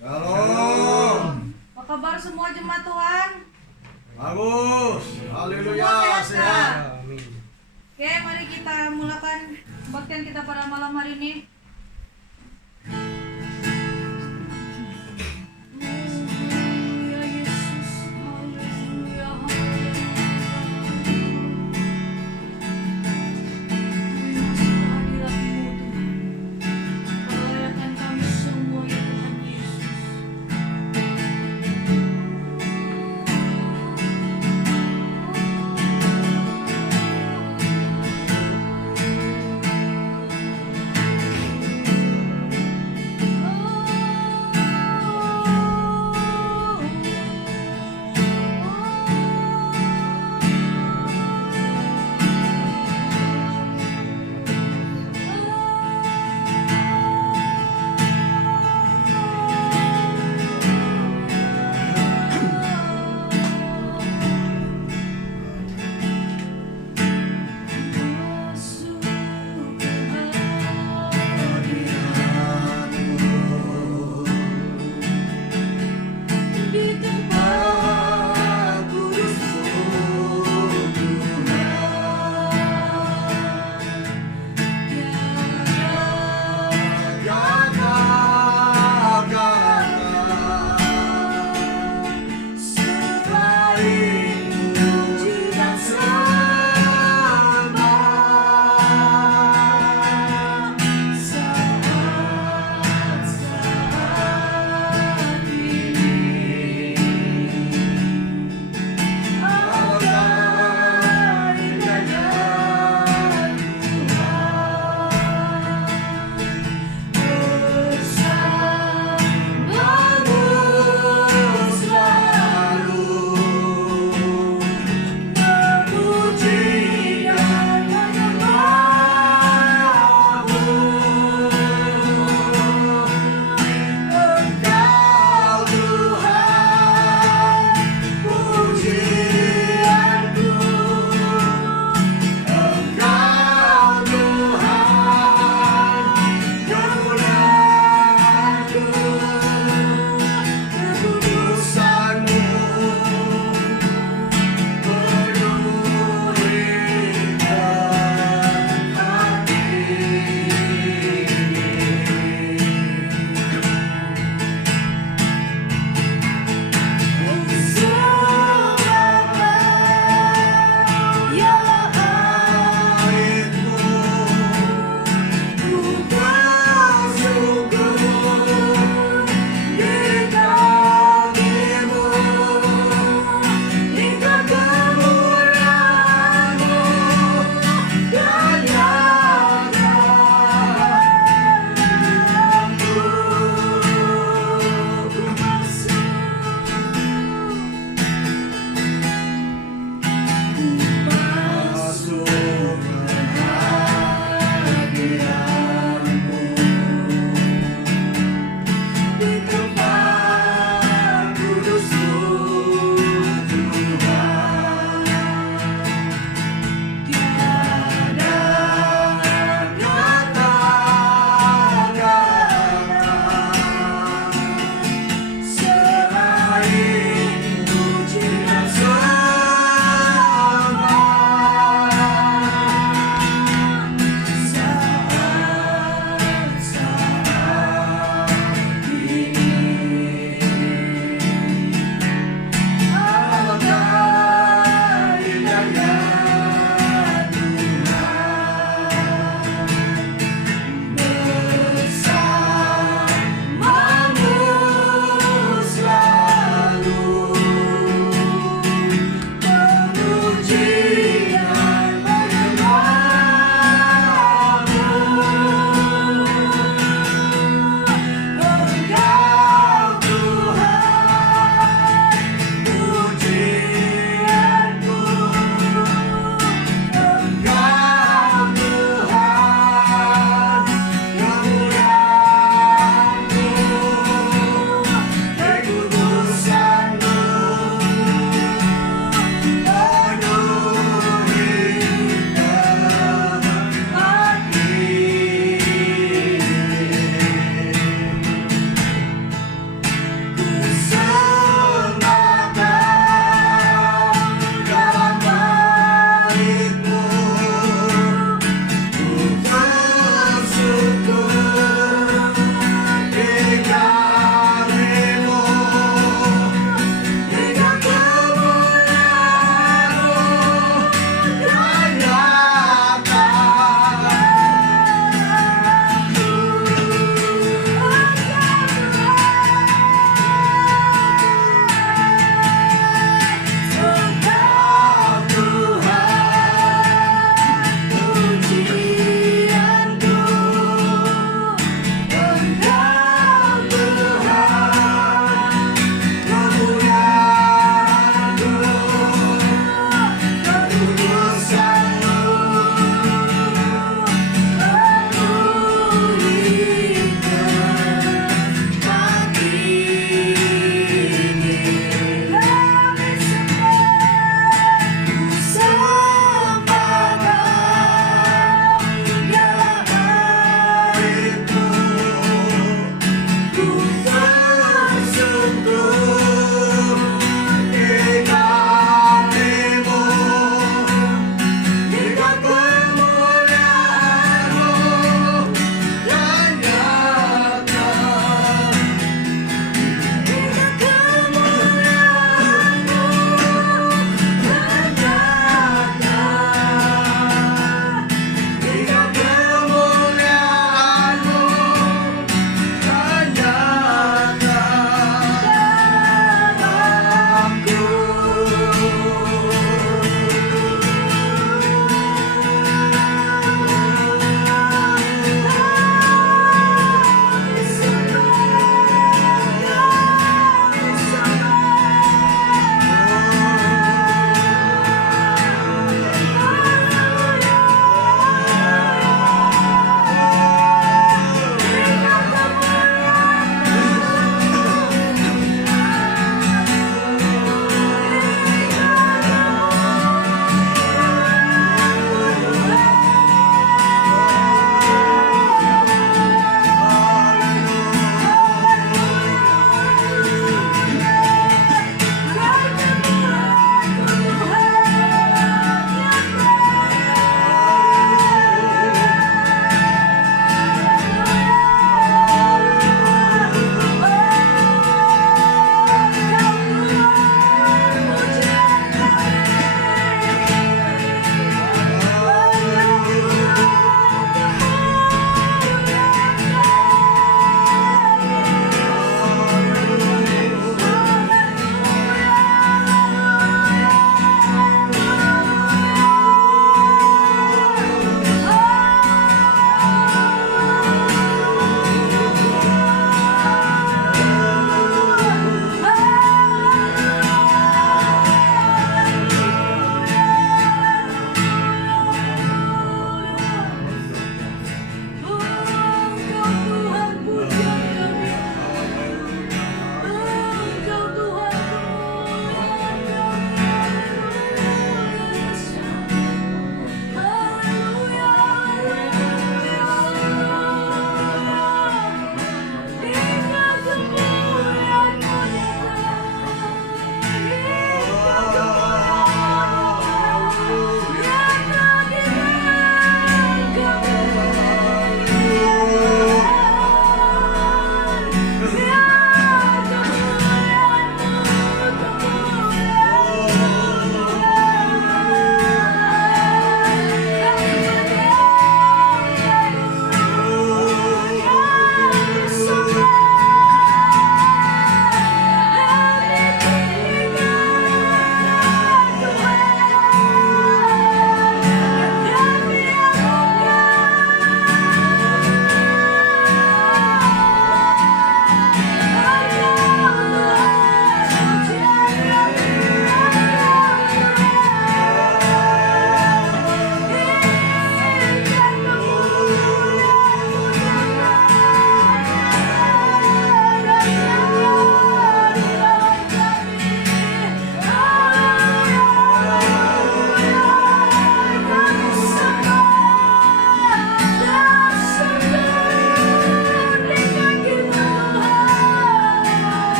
Shalom. Apa kabar semua jemaat Tuhan? Bagus. Haleluya. Semua sehat, Sehat. Kak? Oke, mari kita mulakan kebaktian kita pada malam hari ini. Haleluya, Yesus. Haleluya, haleluya. Kami masuk ke hadirat-Mu, Tuhan. Perlayakan kami semua, ya Tuhan Yesus.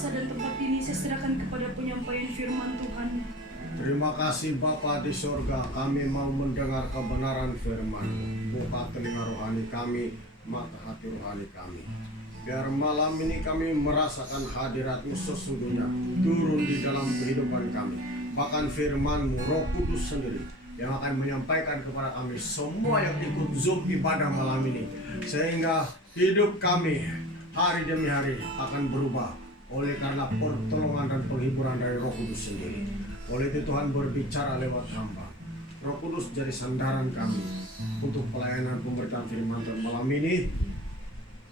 masa dan tempat ini saya serahkan kepada penyampaian firman Tuhan. Terima kasih Bapa di sorga, kami mau mendengar kebenaran firman. Buka telinga rohani kami, mata hati rohani kami. Biar malam ini kami merasakan hadirat-Mu sesungguhnya turun di dalam kehidupan kami. Bahkan firman-Mu, Roh Kudus sendiri yang akan menyampaikan kepada kami semua yang ikut Zoom ibadah malam ini. Sehingga hidup kami hari demi hari akan berubah oleh karena pertolongan dan penghiburan dari Roh Kudus sendiri. Oleh itu Tuhan berbicara lewat hamba. Roh Kudus jadi sandaran kami untuk pelayanan pemberitaan firman Tuhan malam ini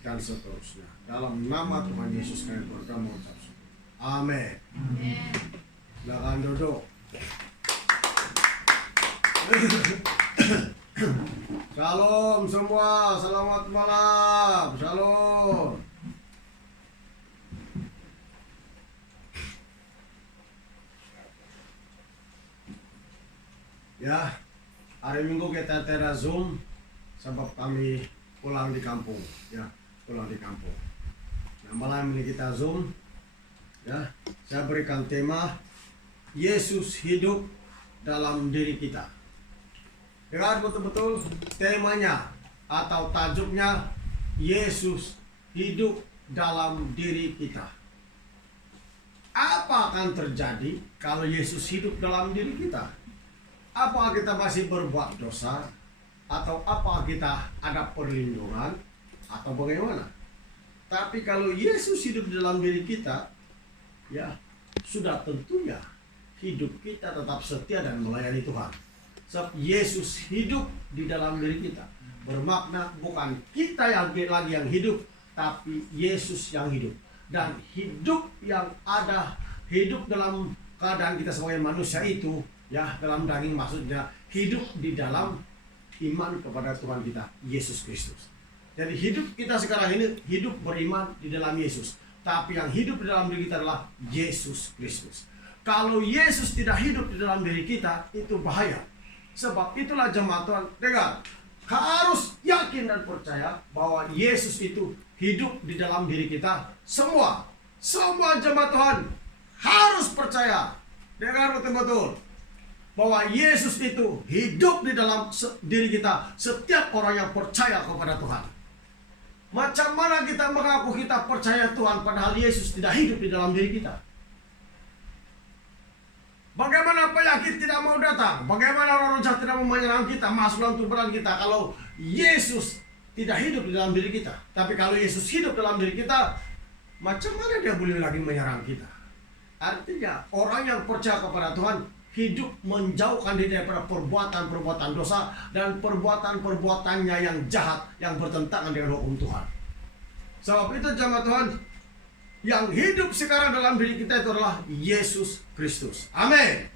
dan seterusnya. Dalam nama Tuhan Yesus kami berdoa mengucap syukur. Amin. Silakan duduk. Shalom semua, selamat malam. Shalom. Ya, hari Minggu kita tera Zoom sebab kami pulang di kampung, ya, pulang di kampung. Nah, malam ini kita Zoom, ya, saya berikan tema Yesus hidup dalam diri kita. Dengar betul-betul temanya atau tajuknya Yesus hidup dalam diri kita. Apa akan terjadi kalau Yesus hidup dalam diri kita? Apakah kita masih berbuat dosa? Atau apakah kita ada perlindungan? Atau bagaimana? Tapi kalau Yesus hidup di dalam diri kita, ya sudah tentunya hidup kita tetap setia dan melayani Tuhan. Sebab Yesus hidup di dalam diri kita. Bermakna bukan kita yang lagi yang hidup, tapi Yesus yang hidup. Dan hidup yang ada, hidup dalam keadaan kita sebagai manusia itu, ya dalam daging maksudnya hidup di dalam iman kepada Tuhan kita Yesus Kristus. Jadi hidup kita sekarang ini hidup beriman di dalam Yesus. Tapi yang hidup di dalam diri kita adalah Yesus Kristus. Kalau Yesus tidak hidup di dalam diri kita, itu bahaya. Sebab itulah jemaat Tuhan, dengar, harus yakin dan percaya bahwa Yesus itu hidup di dalam diri kita. Semua jemaat Tuhan harus percaya. Dengar betul-betul bahwa Yesus itu hidup di dalam diri kita, setiap orang yang percaya kepada Tuhan. Macam mana kita mengaku kita percaya Tuhan padahal Yesus tidak hidup di dalam diri kita? Bagaimana penyakit tidak mau datang? Bagaimana roh jahat tidak mau menyerang kita, masuk dalam tubuh kita kalau Yesus tidak hidup di dalam diri kita? Tapi kalau Yesus hidup dalam diri kita, macam mana dia boleh lagi menyerang kita? Artinya orang yang percaya kepada Tuhan hidup menjauhkan diri daripada perbuatan-perbuatan dosa dan perbuatan-perbuatannya yang jahat yang bertentangan dengan hukum Tuhan. Sebab itu jemaat Tuhan, yang hidup sekarang dalam diri kita itu adalah Yesus Kristus. Amin.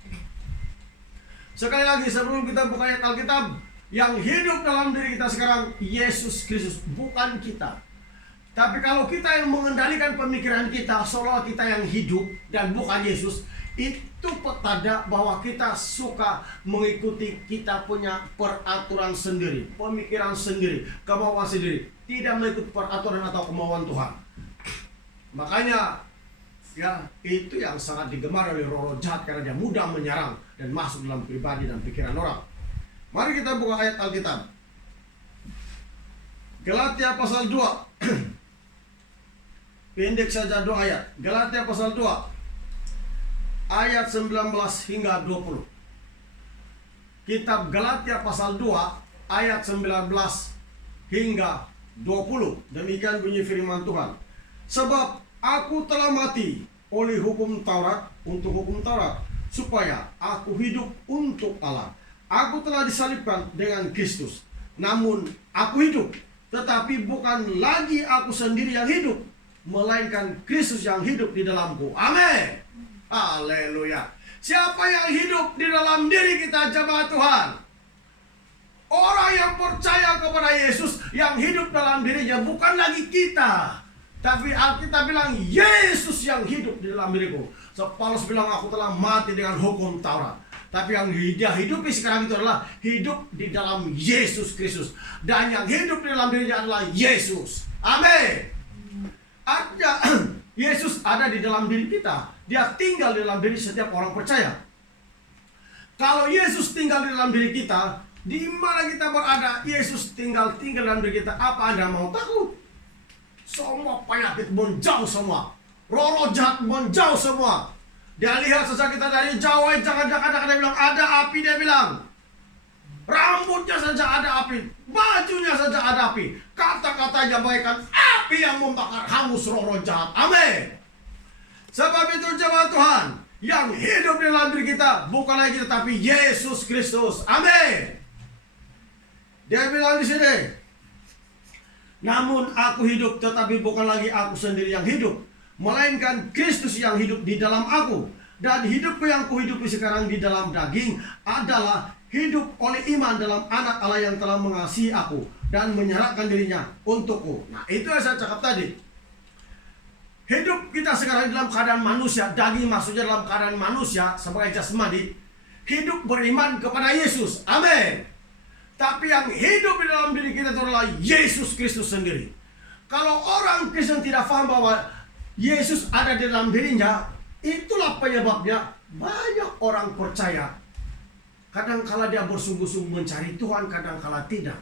Sekali lagi sebelum kita buka ayat Alkitab, yang hidup dalam diri kita sekarang Yesus Kristus, bukan kita. Tapi kalau kita yang mengendalikan pemikiran kita seolah kita yang hidup dan bukan Yesus, itu petanda bahwa kita suka mengikuti kita punya peraturan sendiri, pemikiran sendiri, kemauan sendiri, tidak mengikuti peraturan atau kemauan Tuhan. Makanya ya itu yang sangat digemar oleh roh jahat karena dia mudah menyerang dan masuk dalam pribadi dan pikiran orang. Mari kita buka ayat Alkitab. Galatia pasal 2. Pendek saja 2 ayat. Galatia pasal 2 ayat 19 hingga 20. Kitab Galatia pasal 2 ayat 19 hingga 20. Demikian bunyi firman Tuhan. Sebab aku telah mati oleh hukum Taurat untuk hukum Taurat, supaya aku hidup untuk Allah. Aku telah disalibkan dengan Kristus. Namun aku hidup, tetapi bukan lagi aku sendiri yang hidup, melainkan Kristus yang hidup di dalamku. Amin. Haleluya. Siapa yang hidup di dalam diri kita jemaat Tuhan? Orang yang percaya kepada Yesus, yang hidup dalam dirinya bukan lagi kita. Tapi Alkitab bilang Yesus yang hidup di dalam diriku. So, Paulus bilang aku telah mati dengan hukum Taurat. Tapi yang dia hidupi sekarang itu adalah hidup di dalam Yesus Kristus. Dan yang hidup di dalam dirinya adalah Yesus. Amin. Artinya Yesus ada di dalam diri kita. Dia tinggal di dalam diri setiap orang percaya. Kalau Yesus tinggal di dalam diri kita, di mana kita berada, Yesus tinggal dalam diri kita. Apa Anda mau takut? Semua penyakit menjauh semua. Roh jahat menjauh semua. Dia lihat sesaat kita dari jauh, jangan-jangan dia bilang ada api, dia bilang. Rambutnya saja ada api, bajunya saja ada api, kata-katanya bagaikan api yang membakar hangus roh jahat. Amin. Sebab itu jemaat Tuhan, yang hidup di dalam diri kita bukan lagi kita, tapi Yesus Kristus. Amin. Dia bilang di sini, namun aku hidup, tetapi bukan lagi aku sendiri yang hidup, melainkan Kristus yang hidup di dalam aku. Dan hidupku yang kuhidupi sekarang di dalam daging adalah hidup oleh iman dalam anak Allah yang telah mengasihi aku dan menyerahkan dirinya untukku. Nah, itu yang saya cakap tadi. Hidup kita sekarang dalam keadaan manusia, daging maksudnya dalam keadaan manusia sebagai jasmani, hidup beriman kepada Yesus. Amin. Tapi yang hidup di dalam diri kita itu adalah Yesus Kristus sendiri. Kalau orang Kristen tidak paham bahwa Yesus ada di dalam dirinya, itulah penyebabnya banyak orang percaya. Kadang-kala dia bersungguh-sungguh mencari Tuhan, kadang-kala tidak.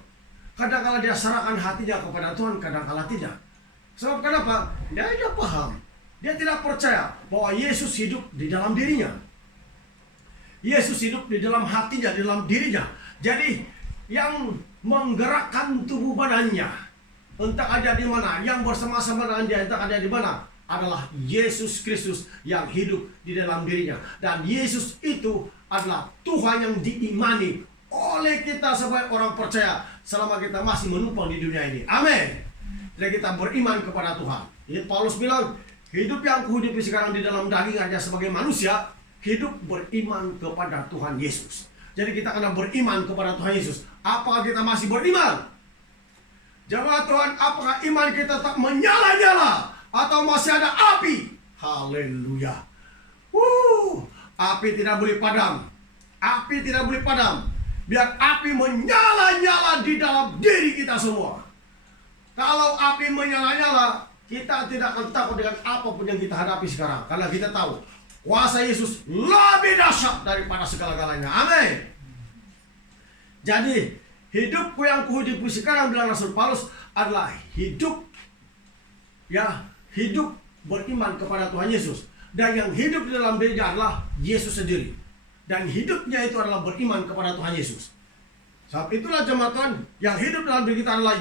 Kadang-kala dia serahkan hatinya kepada Tuhan, kadang-kala tidak. Sebab kenapa? Dia tidak paham. Dia tidak percaya bahwa Yesus hidup di dalam dirinya. Yesus hidup di dalam hatinya, di dalam dirinya. Jadi yang menggerakkan tubuh badannya, entah ada di mana, yang bersama-sama dengan dia, entah ada di mana, adalah Yesus Kristus yang hidup di dalam dirinya. Dan Yesus itu adalah Tuhan yang diimani oleh kita sebagai orang percaya selama kita masih menumpang di dunia ini. Amin. Jadi kita beriman kepada Tuhan. Jadi Paulus bilang, hidup yang kuhidupi sekarang di dalam daging hanya sebagai manusia, hidup beriman kepada Tuhan Yesus. Jadi kita kena beriman kepada Tuhan Yesus. Apakah kita masih beriman? Jemaat Tuhan, apakah iman kita tetap menyala-nyala atau masih ada api? Haleluya. Api tidak boleh padam. Api tidak boleh padam. Biar api menyala-nyala di dalam diri kita semua. Kalau api menyala-nyala, kita tidak akan takut dengan apapun yang kita hadapi sekarang. Karena kita tahu, kuasa Yesus lebih dahsyat daripada segala-galanya. Amin. Jadi, hidupku yang kuhidupi sekarang, bilang Rasul Paulus, adalah hidup beriman kepada Tuhan Yesus. Dan yang hidup di dalam dirinya adalah Yesus sendiri. Dan hidupnya itu adalah beriman kepada Tuhan Yesus. Sebab itulah jemaat Tuhan, yang hidup dalam diri kita adalah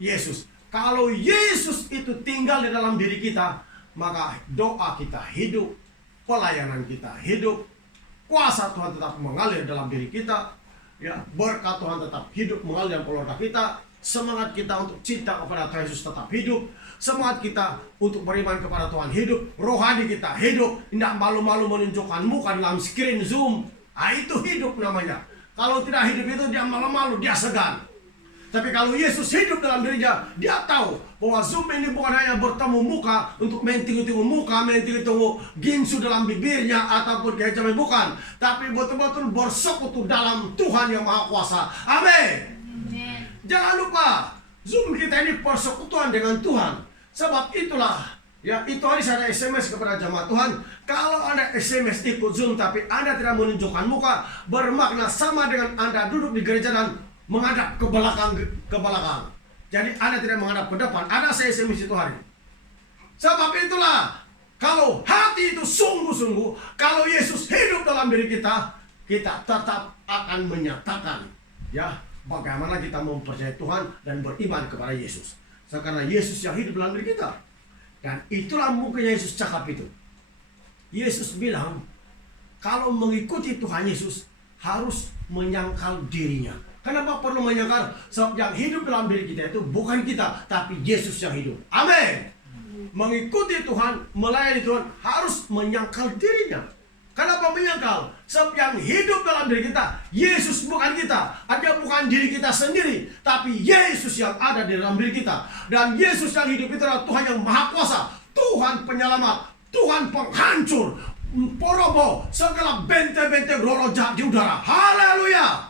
Yesus. Kalau Yesus itu tinggal di dalam diri kita, maka doa kita hidup, pelayanan kita hidup, kuasa Tuhan tetap mengalir dalam diri kita, berkat Tuhan tetap hidup mengalir dalam keluarga kita, semangat kita untuk cinta kepada Tuhan Yesus tetap hidup, semangat kita untuk beriman kepada Tuhan hidup, rohani kita hidup, tidak malu-malu menunjukkan muka dalam screen Zoom. Itu hidup namanya. Kalau tidak hidup itu dia malu-malu, dia segan. Tapi kalau Yesus hidup dalam dirinya, dia tahu bahwa Zoom ini bukan hanya bertemu muka untuk mentinggu-tinggu muka, mentinggu-tinggu gingsu dalam bibirnya ataupun kecaman, bukan. Tapi betul-betul bersekutu dalam Tuhan yang Maha Kuasa. Amin. Jangan lupa, Zoom kita ini persekutuan dengan Tuhan. Sebab itulah, itu hari saya ada SMS kepada jemaat Tuhan. Kalau Anda SMS ikut Zoom tapi Anda tidak menunjukkan muka, bermakna sama dengan Anda duduk di gereja dan menghadap ke belakang. Jadi Anda tidak menghadap ke depan. Ada saya SMS itu hari. Sebab itulah, kalau hati itu sungguh-sungguh, kalau Yesus hidup dalam diri kita, kita tetap akan menyatakan bagaimana kita mempercayai Tuhan dan beriman kepada Yesus. Karena Yesus yang hidup dalam diri kita. Dan itulah mungkin Yesus cakap itu. Yesus bilang, kalau mengikuti Tuhan Yesus harus menyangkal dirinya. Kenapa perlu menyangkal? Sebab yang hidup dalam diri kita itu bukan kita, tapi Yesus yang hidup. Amin. Mengikuti Tuhan, melayani Tuhan harus menyangkal dirinya. Kenapa menyangkal? Sebab yang hidup dalam diri kita, Yesus bukan kita. Dia bukan diri kita sendiri, tapi Yesus yang ada di dalam diri kita. Dan Yesus yang hidup itu adalah Tuhan yang Maha Kuasa, Tuhan penyelamat, Tuhan penghancur, porobo segala benteng-benteng roh jahat di udara. Haleluya.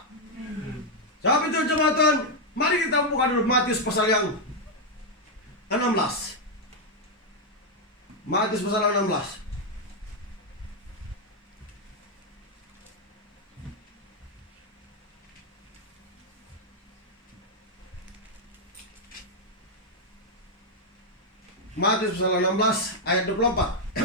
Sebab itu jemaat Tuhan, mari kita buka dulu Matius pasal yang 16. Matius pasal 16. Matius pasal 16 ayat 24.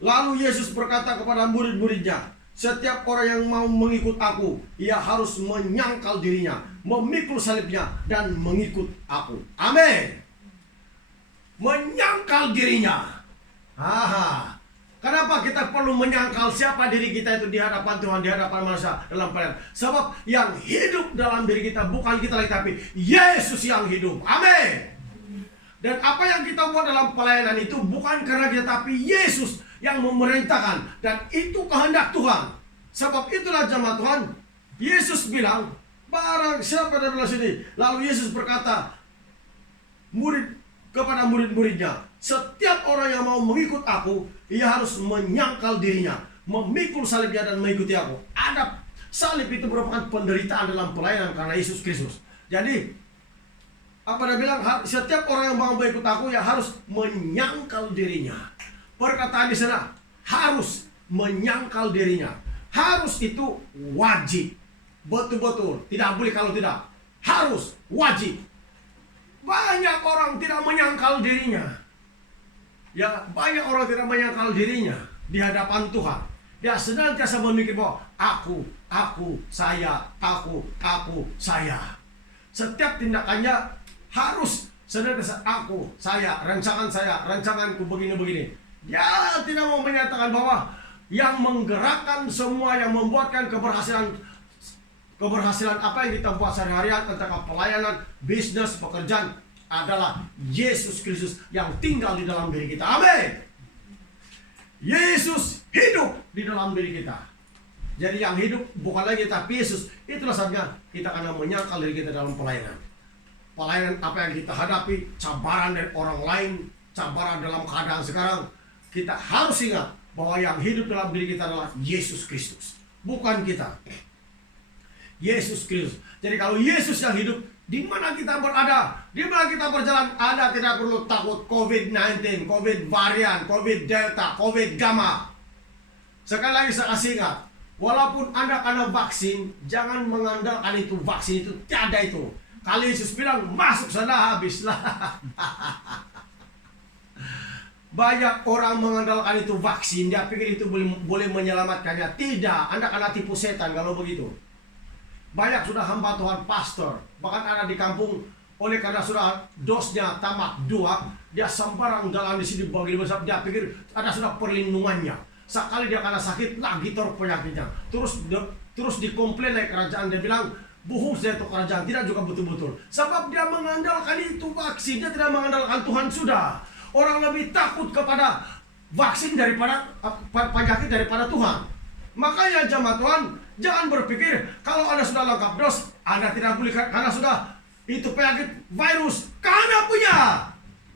Lalu Yesus berkata kepada murid-muridnya, setiap orang yang mau mengikut aku, ia harus menyangkal dirinya, memikul salibnya, dan mengikut aku. Amin. Menyangkal dirinya. Kenapa kita perlu menyangkal siapa diri kita itu di hadapan Tuhan, di hadapan manusia dalam pelayanan? Sebab yang hidup dalam diri kita bukan kita lagi, tapi Yesus yang hidup. Amin. Dan apa yang kita buat dalam pelayanan itu bukan karena kita, tapi Yesus yang memerintahkan. Dan itu kehendak Tuhan. Sebab itulah jemaat Tuhan, Yesus bilang, barang siapa dari belah sini. Lalu Yesus berkata kepada murid-muridnya, setiap orang yang mau mengikut aku, ia harus menyangkal dirinya, memikul salibnya, dan mengikuti aku. Ada salib itu merupakan penderitaan dalam pelayanan karena Yesus Kristus. Jadi apa dia bilang? Setiap orang yang mau mengikut aku, ya harus menyangkal dirinya. Perkataan di sana, harus menyangkal dirinya. Harus itu wajib. Betul-betul. Tidak boleh kalau tidak. Harus, wajib. Banyak orang tidak menyangkal dirinya. Ya, banyak orang tidak menyangkal dirinya di hadapan Tuhan. Dia senantiasa memikir bahwa aku, saya. Setiap tindakannya harus senantiasa aku, rancanganku begini. Dia tidak mau menyatakan bahwa yang menggerakkan semua, yang membuatkan keberhasilan apa yang kita buat sehari-harian, tentang pelayanan, bisnis, pekerjaan, adalah Yesus Kristus yang tinggal di dalam diri kita. Amin. Yesus hidup di dalam diri kita. Jadi yang hidup bukan lagi tapi Yesus. Itulah saatnya kita akan menyangkal diri kita dalam pelayanan. Pelayanan apa yang kita hadapi, cabaran dari orang lain, cabaran dalam keadaan sekarang, kita harus ingat bahwa yang hidup dalam diri kita adalah Yesus Kristus, bukan kita. Yesus Kristus. Jadi kalau Yesus yang hidup, di mana kita berada, di mana kita berjalan, Anda tidak perlu takut COVID-19, COVID varian, COVID Delta, COVID Gamma. Sekali lagi saya kasih ingat, walaupun Anda kena vaksin, jangan mengandalkan itu vaksin itu, tiada itu. Kalau Yesus bilang masuk sana, habislah. Banyak orang mengandalkan itu vaksin, dia pikir itu boleh menyelamatkannya. Tidak, Anda kena tipu setan kalau begitu. Banyak sudah hamba Tuhan pastor, bahkan ada di kampung, oleh karena sudah dosnya tamat 2, dia sembarang jalan di sini bagi besar, dia pikir ada sudah perlindungannya. Sekali dia kena sakit, lagi terus penyakitnya. Terus dikomplain oleh kerajaan, dia bilang, bohong saya itu kerajaan, tidak juga betul-betul. Sebab dia mengandalkan itu vaksin, dia tidak mengandalkan Tuhan sudah. Orang lebih takut kepada vaksin daripada penyakit daripada Tuhan. Makanya jemaat Tuhan, jangan berpikir kalau Anda sudah lengkap dos, Anda tidak boleh karena sudah itu penyakit virus, karena punya.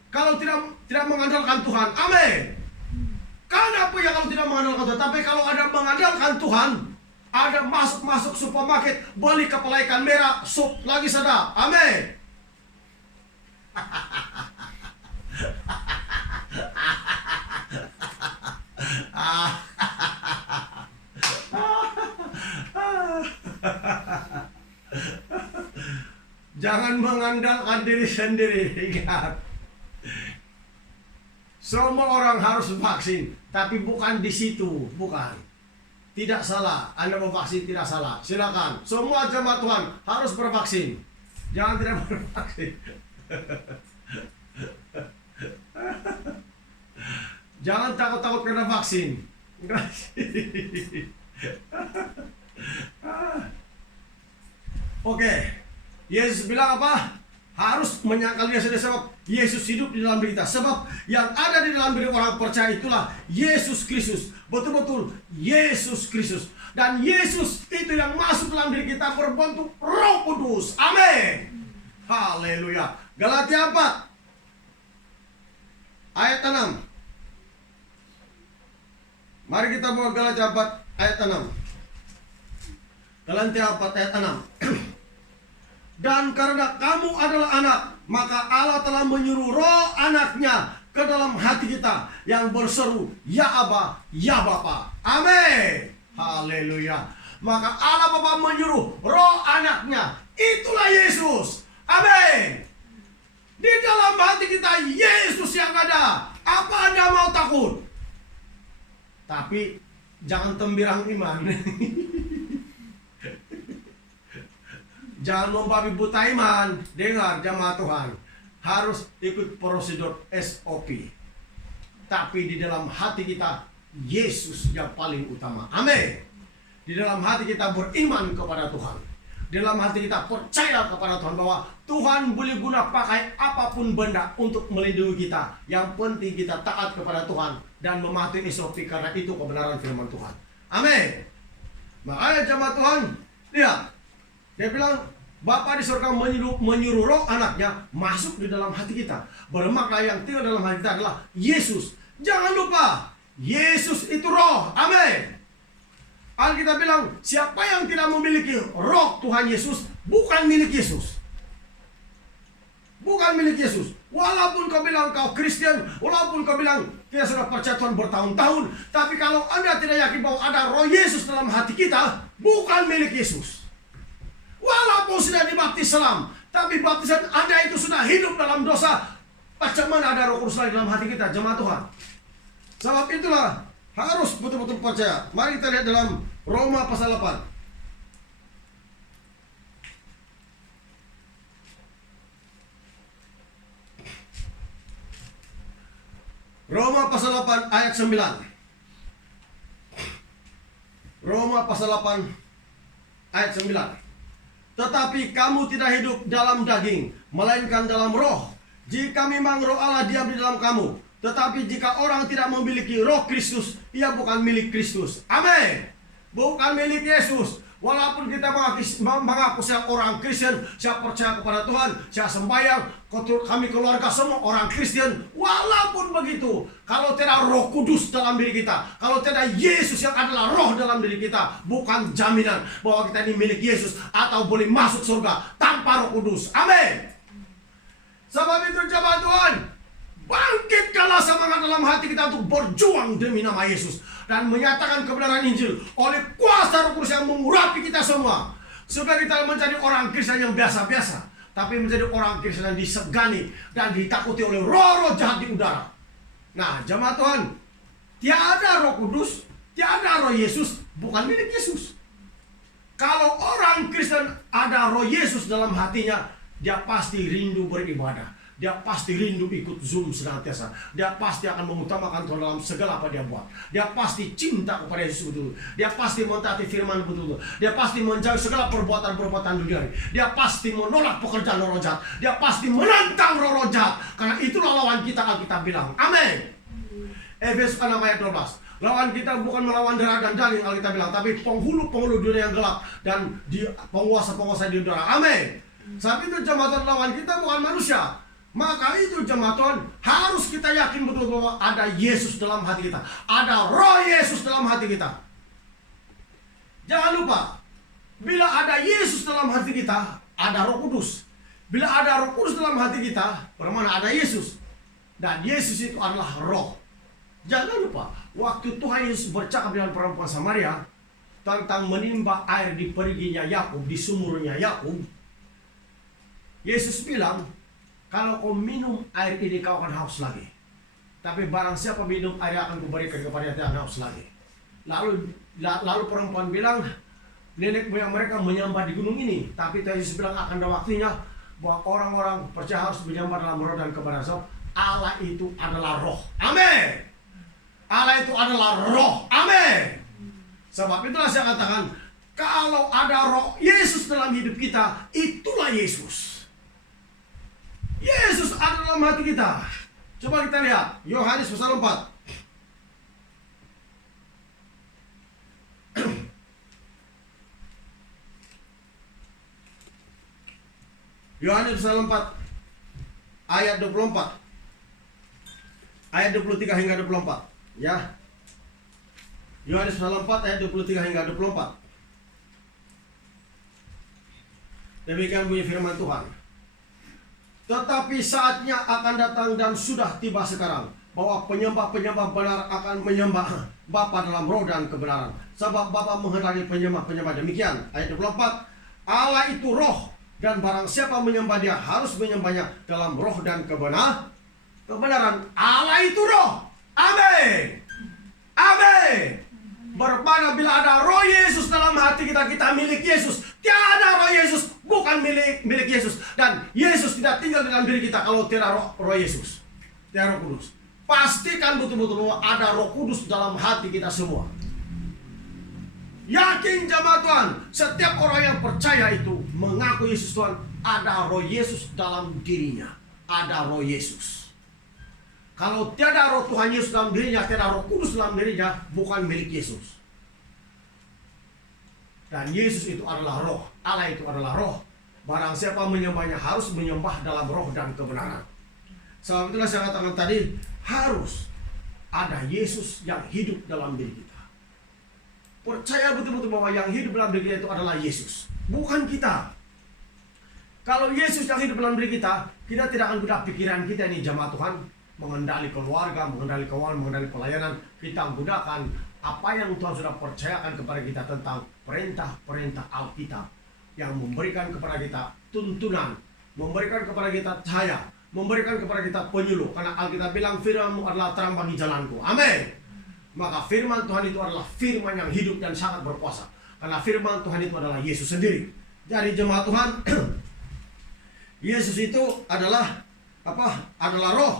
Kalau tidak mengandalkan Tuhan, amin. Karena punya kalau tidak mengandalkan Tuhan. Tapi kalau Anda mengandalkan Tuhan, ada masuk supermarket, beli kepala ikan merah, sup lagi sedap, amin. Jangan mengandalkan diri sendiri. Ingat, semua orang harus vaksin, tapi bukan di situ, bukan. Tidak salah, Anda mau vaksin tidak salah. Silakan, semua jemaat Tuhan harus bervaksin. Jangan tidak bervaksin. Jangan takut-takut karena vaksin. Oke, Yesus bilang apa? Harus menyangkal dia sendiri, sebab Yesus hidup di dalam diri kita. Sebab yang ada di dalam diri orang percaya itulah Yesus Kristus. Betul-betul Yesus Kristus. Dan Yesus itu yang masuk dalam diri kita berbentuk Roh Kudus. Amin. Haleluya. Galatia 4 ayat 6. Mari kita bawa Galatia 4 ayat 6. Galatia 4 ayat 6. Dan karena kamu adalah anak, maka Allah telah menyuruh roh anaknya ke dalam hati kita yang berseru, Ya Aba, Ya Bapa. Amin. Haleluya. Maka Allah Bapa menyuruh roh anaknya, itulah Yesus. Amin. Di dalam hati kita Yesus yang ada. Apa Anda mau takut? Tapi jangan tembirang iman. Jangan membabi buta iman. Dengar jemaat Tuhan, harus ikut prosedur SOP. Tapi di dalam hati kita Yesus yang paling utama. Amin. Di dalam hati kita beriman kepada Tuhan. Di dalam hati kita percaya kepada Tuhan bahwa Tuhan boleh guna pakai apapun benda untuk melindungi kita. Yang penting kita taat kepada Tuhan dan mematuhi SOP, karena itu kebenaran firman Tuhan. Amin. Makanya jemaat Tuhan, lihat, dia bilang Bapa di surga menyuruh roh anaknya masuk di dalam hati kita. Bermakna yang tinggal dalam hati kita adalah Yesus. Jangan lupa, Yesus itu roh. Amin. Alkitab bilang, siapa yang tidak memiliki roh Tuhan Yesus, bukan milik Yesus. Bukan milik Yesus. Walaupun kau bilang kau Kristen, walaupun kau bilang kita sudah percaya Tuhan bertahun-tahun, tapi kalau Anda tidak yakin bahwa ada roh Yesus dalam hati kita, bukan milik Yesus. Walaupun sudah dibaptis selam, tapi baptisan Anda itu sudah hidup dalam dosa. Macam mana ada Roh Kudus lagi dalam hati kita, jemaat Tuhan? Sebab itulah harus betul-betul percaya. Mari kita lihat dalam Roma pasal 8. Roma pasal 8 ayat 9. Roma pasal 8 ayat 9. Tetapi kamu tidak hidup dalam daging, melainkan dalam roh. Jika memang roh Allah diam di dalam kamu. Tetapi jika orang tidak memiliki roh Kristus, ia bukan milik Kristus. Amin. Bukan milik Yesus. Walaupun kita mengaku saya orang Kristen, saya percaya kepada Tuhan, saya sembahyang, kami keluarga semua orang Kristen. Walaupun begitu, kalau tidak Roh Kudus dalam diri kita, kalau tidak Yesus yang adalah roh dalam diri kita, bukan jaminan bahwa kita ini milik Yesus atau boleh masuk surga tanpa Roh Kudus. Amin. Sebab itu jemaat Tuhan, bangkitkanlah semangat dalam hati kita untuk berjuang demi nama Yesus dan menyatakan kebenaran Injil oleh kuasa Roh Kudus yang mengurapi kita semua, supaya kita menjadi orang Kristen yang biasa-biasa, tapi menjadi orang Kristen yang disegani dan ditakuti oleh roh-roh jahat di udara. Nah, jemaat Tuhan, tiada Roh Kudus, tiada Roh Yesus, bukan milik Yesus. Kalau orang Kristen ada Roh Yesus dalam hatinya, dia pasti rindu beribadah. Dia pasti rindu ikut Zoom senantiasa. Dia pasti akan mengutamakan Tuhan dalam segala apa dia buat. Dia pasti cinta kepada Yesus betul. Dia pasti mentaati firman betul. Dia pasti menjauhi segala perbuatan-perbuatan dunia. Dia pasti menolak pekerjaan roh jahat. Dia pasti menantang roh jahat. Karena itulah lawan kita, Alkitab bilang. Amin. Efesus 6 ayat 12. Lawan kita bukan melawan darah dan daging, Alkitab bilang, tapi penghulu-penghulu dunia yang gelap dan penguasa-penguasa di udara. Amin. Saat itu jemaat lawan kita bukan manusia. Maka itu jemaat Tuhan, harus kita yakin betul bahwa ada Yesus dalam hati kita. Ada roh Yesus dalam hati kita. Jangan lupa, bila ada Yesus dalam hati kita, ada Roh Kudus. Bila ada Roh Kudus dalam hati kita, bermana ada Yesus. Dan Yesus itu adalah roh. Jangan lupa, waktu Tuhan Yesus bercakap dengan perempuan Samaria tentang menimba air di periginya Yakub, di sumurnya Yakub, Yesus bilang, kalau kau minum air ini kau akan haus lagi. Tapi barang siapa minum air akan kuberikan kepada dia haus lagi. Lalu perempuan bilang, nenek moyang mereka menyembah di gunung ini. Tapi Yesus bilang akan ada waktunya bahwa orang-orang percaya harus menyembah dalam roh dan kebenaran. So, Allah itu adalah roh. Amin. Allah itu adalah roh. Amin. Sebab itulah saya katakan, kalau ada roh Yesus dalam hidup kita, itulah Yesus. Yesus ada dalam hati kita. Coba kita lihat Yohanes pasal 4. Yohanes pasal 4 ayat 24. Ayat 23 hingga 24, ya. Yohanes pasal 4 ayat 23 hingga 24. Demikian bunyi firman Tuhan. Tetapi saatnya akan datang dan sudah tiba sekarang, bahwa penyembah-penyembah benar akan menyembah Bapa dalam roh dan kebenaran. Sebab Bapa menghendaki penyembah-penyembah demikian. Ayat 24, Allah itu roh, dan barang siapa menyembah dia harus menyembahnya dalam roh dan kebenaran. Allah itu roh. Amin. Amin. Berpada bila ada roh Yesus dalam hati kita, kita milik Yesus. Tiada roh Yesus bukan milik Yesus. Dan Yesus tidak tinggal dalam diri kita kalau tiada roh Yesus. Tiada roh kudus. Pastikan betul-betul bahwa ada roh kudus dalam hati kita semua. Yakin jemaat Tuhan, setiap orang yang percaya itu mengaku Yesus Tuhan, ada roh Yesus dalam dirinya. Ada roh Yesus. Kalau tiada roh Tuhan Yesus dalam dirinya, tiada roh kudus dalam dirinya, bukan milik Yesus. Dan Yesus itu adalah roh. Allah itu adalah roh. Barang siapa menyembahnya harus menyembah dalam roh dan kebenaran. Sebab itulah saya katakan tadi, harus ada Yesus yang hidup dalam diri kita. Percaya betul-betul bahwa yang hidup dalam diri kita itu adalah Yesus, bukan kita. Kalau Yesus yang hidup dalam diri kita, kita tidak akan gunakan pikiran kita ini jemaat Tuhan, mengendali keluarga, mengendali keuangan, mengendali pelayanan. Kita gunakan apa yang Tuhan sudah percayakan kepada kita tentang perintah-perintah Alkitab yang memberikan kepada kita tuntunan, memberikan kepada kita cahaya, memberikan kepada kita penyuluh. Karena Alkitab bilang firman-Mu adalah terang bagi jalanku. Amin. Maka firman Tuhan itu adalah firman yang hidup dan sangat berkuasa. Karena firman Tuhan itu adalah Yesus sendiri. Jadi jemaat Tuhan, Yesus itu adalah apa? Adalah roh.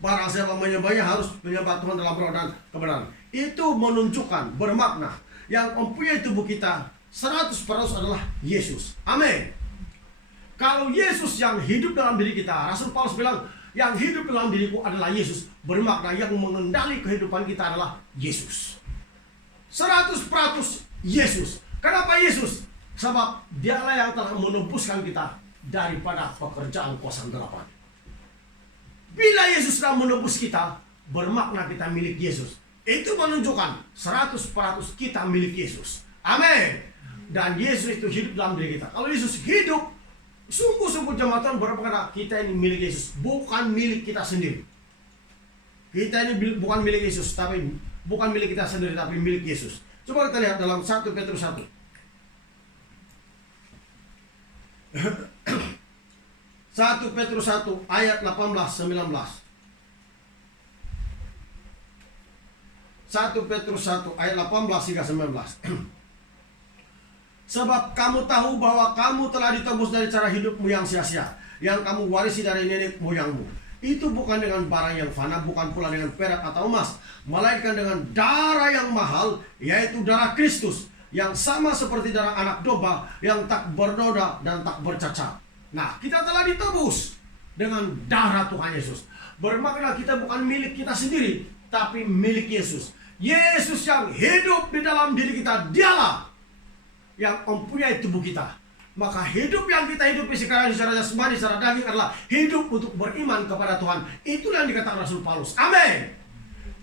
Barang siapa menyembahnya harus menyembah Tuhan dalam roh dan kebenaran. Itu menunjukkan, bermakna, yang mempunyai tubuh kita 100% adalah Yesus. Amin. Kalau Yesus yang hidup dalam diri kita, Rasul Paulus bilang, yang hidup dalam diriku adalah Yesus. Bermakna yang mengendali kehidupan kita adalah Yesus. 100% Yesus. Kenapa Yesus? Sebab dialah yang telah menebuskan kita daripada pekerjaan kuasa gelap. Bila Yesus telah menebus kita, bermakna kita milik Yesus. Itu menunjukkan 100% kita milik Yesus. Amin. Dan Yesus itu hidup dalam diri kita. Kalau Yesus hidup, sungguh-sungguh jemaat Tuhan berkata kita ini milik Yesus, bukan milik kita sendiri. Kita ini bukan milik Yesus, tapi bukan milik kita sendiri, tapi milik Yesus. Coba kita lihat dalam 1 Petrus 1. 1 Petrus 1 ayat 18-19. 1 Petrus 1 ayat 18 hingga 19. Sebab kamu tahu bahwa kamu telah ditebus dari cara hidupmu yang sia-sia, yang kamu warisi dari nenek moyangmu. Itu bukan dengan barang yang fana, bukan pula dengan perak atau emas, melainkan dengan darah yang mahal, yaitu darah Kristus, yang sama seperti darah anak domba, yang tak bernoda dan tak bercacat. Nah, kita telah ditebus dengan darah Tuhan Yesus. Bermakna kita bukan milik kita sendiri, tapi milik Yesus. Yesus yang hidup di dalam diri kita, dialah yang mempunyai tubuh kita. Maka hidup yang kita hidupi sekarang secara jasmani, secara daging adalah hidup untuk beriman kepada Tuhan. Itulah yang dikatakan Rasul Paulus. Amin.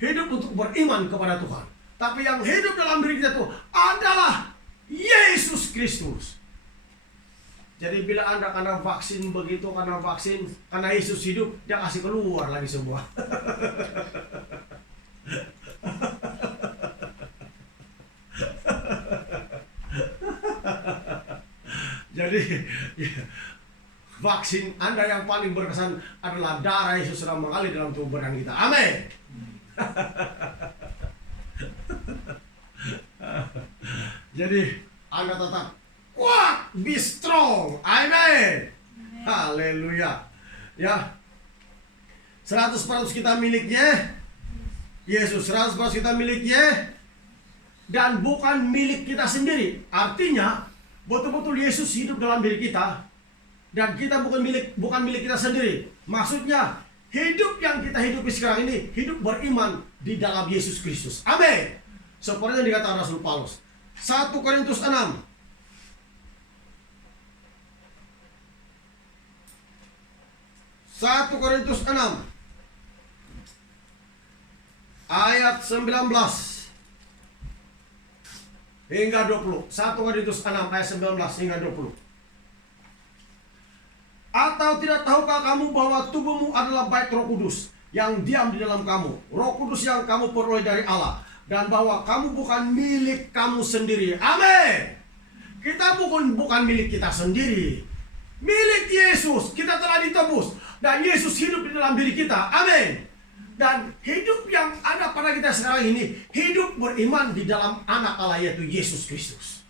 Hidup untuk beriman kepada Tuhan. Tapi yang hidup dalam diri kita itu adalah Yesus Kristus. Jadi bila Anda karena vaksin begitu, karena Yesus hidup, dia kasih keluar lagi semua. Jadi vaksin Anda yang paling berkesan adalah darah Yesus sedang mengalir dalam tubuh badan kita. Amin. Jadi Anda tetap kuat, be strong. Amin. Haleluya. Ya. 100% kita miliknya Yesus, 100% kita miliknya, dan bukan milik kita sendiri. Artinya betul-betul Yesus hidup dalam diri kita, dan kita bukan milik kita sendiri. Maksudnya hidup yang kita hidupi sekarang ini hidup beriman di dalam Yesus Kristus. Amin. Seperti yang dikatakan Rasul Paulus. 1 Korintus 6 1 Korintus 6 ayat 19 hingga 20. 1 Korintus 6 ayat 19 hingga 20. Atau tidak tahukah kamu bahwa tubuhmu adalah bait Roh Kudus yang diam di dalam kamu, Roh Kudus yang kamu peroleh dari Allah, dan bahwa kamu bukan milik kamu sendiri. Amin. Kita bukan milik kita sendiri, milik Yesus. Kita telah ditebus dan Yesus hidup di dalam diri kita. Amin. Dan hidup yang ada pada kita sekarang ini, hidup beriman di dalam anak Allah, yaitu Yesus Kristus.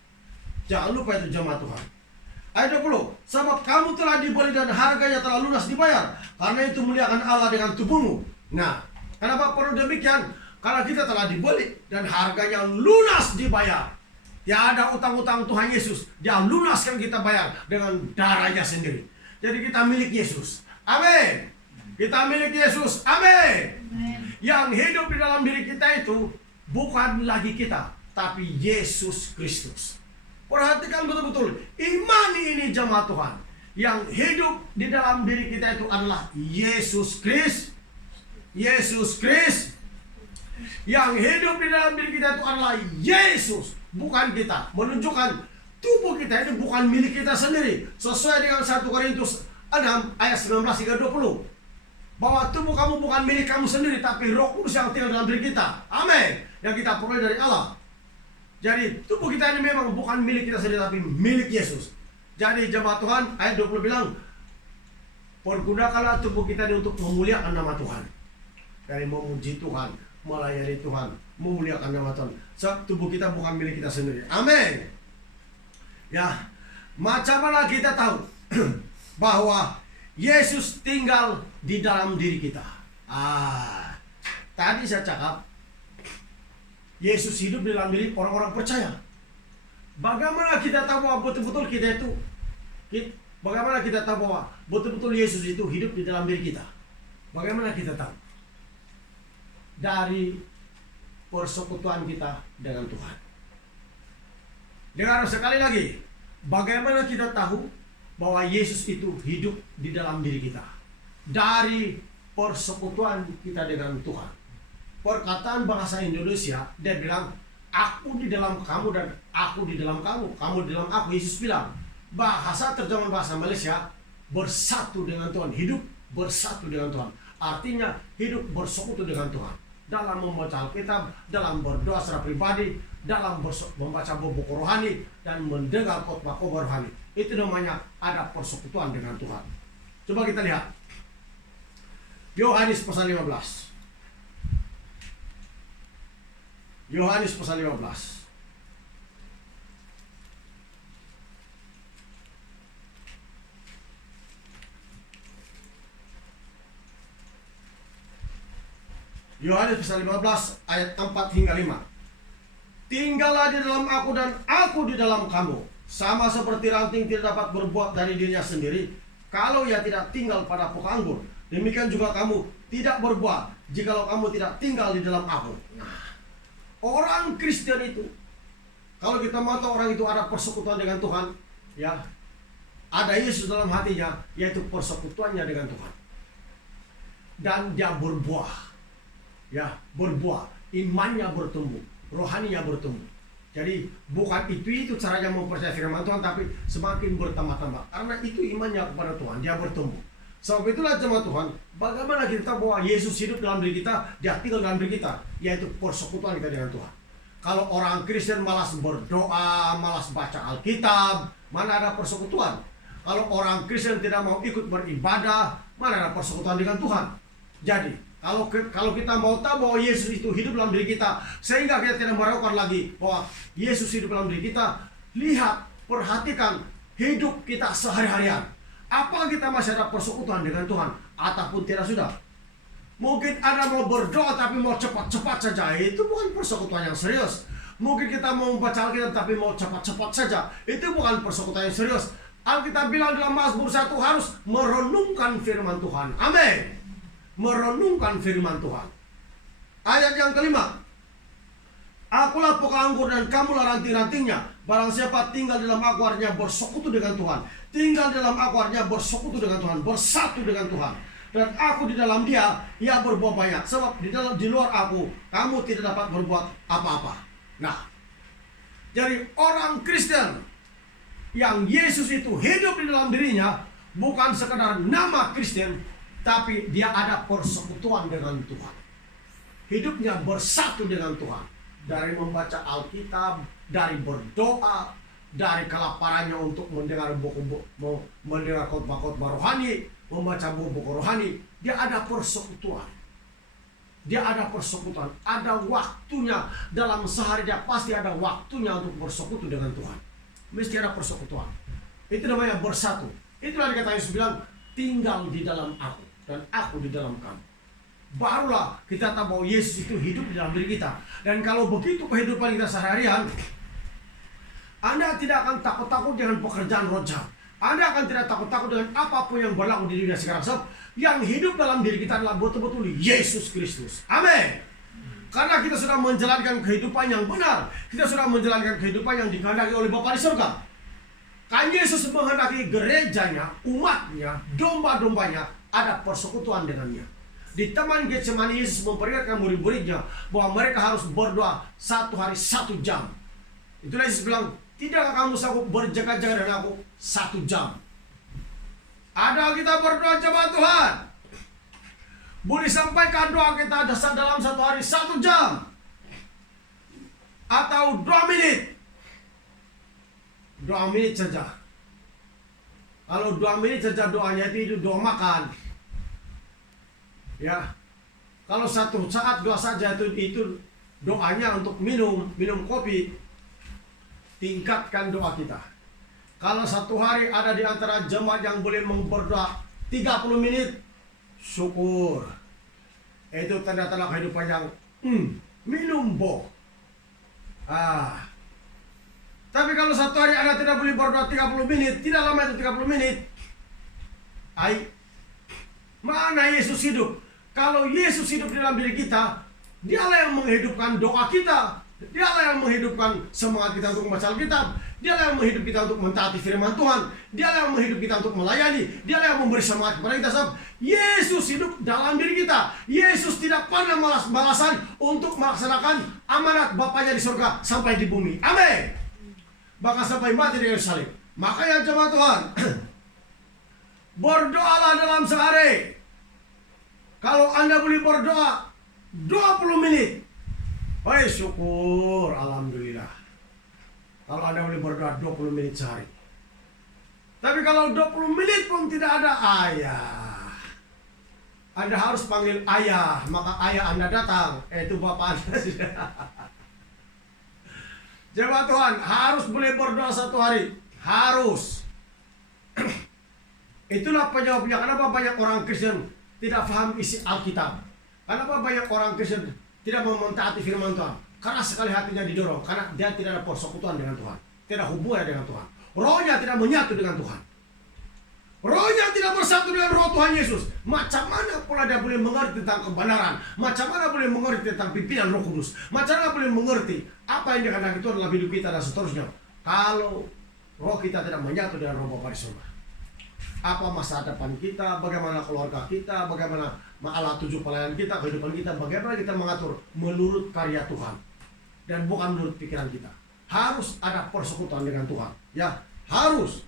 Jangan lupa itu, jemaat Tuhan. Ayat 20, sebab kamu telah dibeli dan harganya telah lunas dibayar, karena itu muliakan Allah dengan tubuhmu. Nah, kenapa perlu demikian? Karena kita telah dibeli dan harganya lunas dibayar. Tiada utang-utang Tuhan Yesus, Dia lunaskan kita bayar dengan darahnya sendiri. Jadi kita milik Yesus. Amin. Kita milik Yesus. Amin. Yang hidup di dalam diri kita itu bukan lagi kita, tapi Yesus Kristus. Perhatikan betul-betul, iman ini jemaat Tuhan. Yang hidup di dalam diri kita itu adalah Yesus Kristus. Yesus Kristus. Yang hidup di dalam diri kita itu adalah Yesus, bukan kita. Menunjukkan tubuh kita itu bukan milik kita sendiri. Sesuai dengan 1 Korintus 6 ayat 19 hingga 20. Bahwa tubuh kamu bukan milik kamu sendiri, tapi Roh Kudus yang tinggal dalam diri kita. Amin. Yang kita peroleh dari Allah. Jadi tubuh kita ini memang bukan milik kita sendiri, tapi milik Yesus. Jadi jemaat Tuhan, ayat 20 bilang, pergunakanlah tubuh kita ini untuk memuliakan nama Tuhan. Dari memuji Tuhan, melayani Tuhan, memuliakan nama Tuhan. Sebab tubuh kita bukan milik kita sendiri. Amin. Ya, macam mana kita tahu bahwa Yesus tinggal di dalam diri kita? Tadi saya cakap, Yesus hidup di dalam diri orang-orang percaya. Bagaimana kita tahu bahwa betul-betul kita itu, bagaimana kita tahu bahwa betul-betul Yesus itu hidup di dalam diri kita? Bagaimana kita tahu? Dari persekutuan kita dengan Tuhan. Dengar sekali lagi, bagaimana kita tahu bahwa Yesus itu hidup di dalam diri kita? Dari persekutuan kita dengan Tuhan. Perkataan bahasa Indonesia, dia bilang, aku di dalam kamu dan aku di dalam kamu, kamu di dalam aku. Yesus bilang, bahasa terjemahan bahasa Malaysia, bersatu dengan Tuhan, hidup bersatu dengan Tuhan. Artinya hidup bersekutu dengan Tuhan. Dalam membaca Alkitab, dalam berdoa secara pribadi, dalam membaca buku rohani, dan mendengar khotbah rohani. Itu namanya ada persekutuan dengan Tuhan. Coba kita lihat. Yohanes pasal 15. Yohanes pasal 15. Yohanes pasal 15 ayat 4 hingga 5. Tinggallah di dalam aku dan aku di dalam kamu. Sama seperti ranting tidak dapat berbuah dari dirinya sendiri kalau ia tidak tinggal pada pokok anggur. Demikian juga kamu tidak berbuah jikalau kamu tidak tinggal di dalam aku. Nah, orang Kristen itu, kalau kita mau tahu orang itu ada persekutuan dengan Tuhan, ya, ada Yesus dalam hatinya, yaitu persekutuannya dengan Tuhan. Dan dia berbuah, ya, berbuah, imannya bertumbuh, rohaninya bertumbuh. Jadi bukan itu caranya mempercayai firman Tuhan, tapi semakin bertambah-tambah. Karena itu imannya kepada Tuhan, dia bertumbuh. Sebab itulah jemaat Tuhan, bagaimana kita tahu bahwa Yesus hidup dalam diri kita, dia tinggal dalam diri kita, yaitu persekutuan kita dengan Tuhan. Kalau orang Kristen malas berdoa, malas baca Alkitab, mana ada persekutuan? Kalau orang Kristen tidak mau ikut beribadah, mana ada persekutuan dengan Tuhan? Jadi, kalau kita mau tahu bahwa Yesus itu hidup dalam diri kita, sehingga kita tidak meragukan lagi bahwa Yesus hidup dalam diri kita, lihat, perhatikan hidup kita sehari-harian. Apa kita masih ada persekutuan dengan Tuhan ataupun tidak sudah? Mungkin ada mau berdoa tapi mau cepat-cepat saja, itu bukan persekutuan yang serius. Mungkin kita mau membaca Alkitab tapi mau cepat-cepat saja, itu bukan persekutuan yang serius. Alkitab bilang dalam Mazmur 1 harus merenungkan firman Tuhan. Amin. Merenungkan firman Tuhan. Ayat yang kelima, akulah pokok anggur dan kamulah ranting-rantingnya. Barang siapa tinggal dalam aku artinya bersekutu dengan Tuhan. Tinggal dalam aku artinya bersekutu dengan Tuhan, bersatu dengan Tuhan. Dan aku di dalam dia, ia berbuah banyak. Sebab di luar aku, kamu tidak dapat berbuat apa-apa. Nah, jadi orang Kristen yang Yesus itu hidup di dalam dirinya, bukan sekadar nama Kristen, tapi dia ada persekutuan dengan Tuhan. Hidupnya bersatu dengan Tuhan. Dari membaca Alkitab, dari berdoa, dari kelaparannya untuk mendengar mendengar khotbah-khotbah rohani, membaca buku rohani, dia ada persekutuan. Dia ada persekutuan, ada waktunya dalam sehari, dia pasti ada waktunya untuk bersekutu dengan Tuhan. Mesti ada persekutuan. Itu namanya bersatu. Itulah dikatakan Yesus bilang, tinggal di dalam aku dan aku di dalam kamu. Barulah kita tahu bahwa Yesus itu hidup di dalam diri kita. Dan kalau begitu kehidupan kita sehari-harian, Anda tidak akan takut-takut dengan pekerjaan roh jahat. Anda akan tidak takut-takut dengan apapun yang berlaku di dunia sekarang. Sebab yang hidup dalam diri kita adalah betul-betul Yesus Kristus. Amin. Karena kita sudah menjalankan kehidupan yang benar. Kita sudah menjalankan kehidupan yang dikehendaki oleh Bapa di surga. Kan Yesus menghendaki gerejanya, umatnya, domba-dombanya ada persekutuan dengannya. Di Taman Getsemani, Yesus memperingatkan murid-muridnya bahwa mereka harus berdoa 1 hari 1 jam. Itulah Yesus bilang, tidakkah kamu sanggup berjaga-jaga dengan aku 1 jam? Ada kita berdoa jemaat Tuhan. Boleh sampaikan doa kita dalam 1 hari 1 jam. Atau 2 menit. 2 menit saja. Kalau 2 menit saja doanya itu doa makan. Ya. Kalau 1 saat doa saja itu doanya untuk minum kopi. Tingkatkan doa kita. Kalau 1 hari ada di antara jemaat yang boleh berdoa 30 menit, syukur. Itu tanda-tanda kehidupan yang minum boh. Tapi kalau 1 hari Anda tidak boleh berdoa 30 menit, tidak lama itu 30 menit. Mana Yesus hidup? Kalau Yesus hidup di dalam diri kita, Dialah yang menghidupkan doa kita. Dialah yang menghidupkan semangat kita untuk membaca Alkitab. Dialah yang menghidup kita untuk mentaati firman Tuhan. Dialah yang menghidup kita untuk melayani. Dialah yang memberi semangat kepada kita. Sebab Yesus hidup dalam diri kita. Yesus tidak pernah malas-malasan untuk melaksanakan amanat Bapanya di surga sampai di bumi. Amin. Bahkan sampai mati di Yerusalem. Makanya jemaat Tuhan, berdoalah dalam sehari. Kalau Anda boleh berdoa 20 menit, syukur, alhamdulillah. Kalau Anda boleh berdoa 20 menit sehari. Tapi kalau 20 menit pun tidak ada ayah, Anda harus panggil ayah, maka ayah Anda datang. Itu Bapak Anda sudah. Jemaat Tuhan, harus boleh berdoa 1 hari. Harus. Itulah penyebabnya kenapa banyak orang Kristen tidak paham isi Alkitab. Kenapa banyak orang Kristen tidak mau mentaati firman Tuhan? Karena sekali hatinya didorong, karena dia tidak ada persekutuan dengan Tuhan, tidak hubungan dengan Tuhan. Rohnya tidak menyatu dengan Tuhan. Rohnya tidak bersatu dengan roh Tuhan Yesus. Macam mana pula dia boleh mengerti tentang kebenaran? Macam mana boleh mengerti tentang pimpinan Roh Kudus? Macam mana boleh mengerti apa yang dikatakan itu dalam hidup kita dan seterusnya? Kalau roh kita tidak menyatu dengan roh Bapa di surga. Apa masa depan kita, bagaimana keluarga kita, bagaimana alat tujuh pelayanan kita, kehidupan kita, bagaimana kita mengatur menurut karya Tuhan dan bukan menurut pikiran kita. Harus ada persekutuan dengan Tuhan. Ya, harus.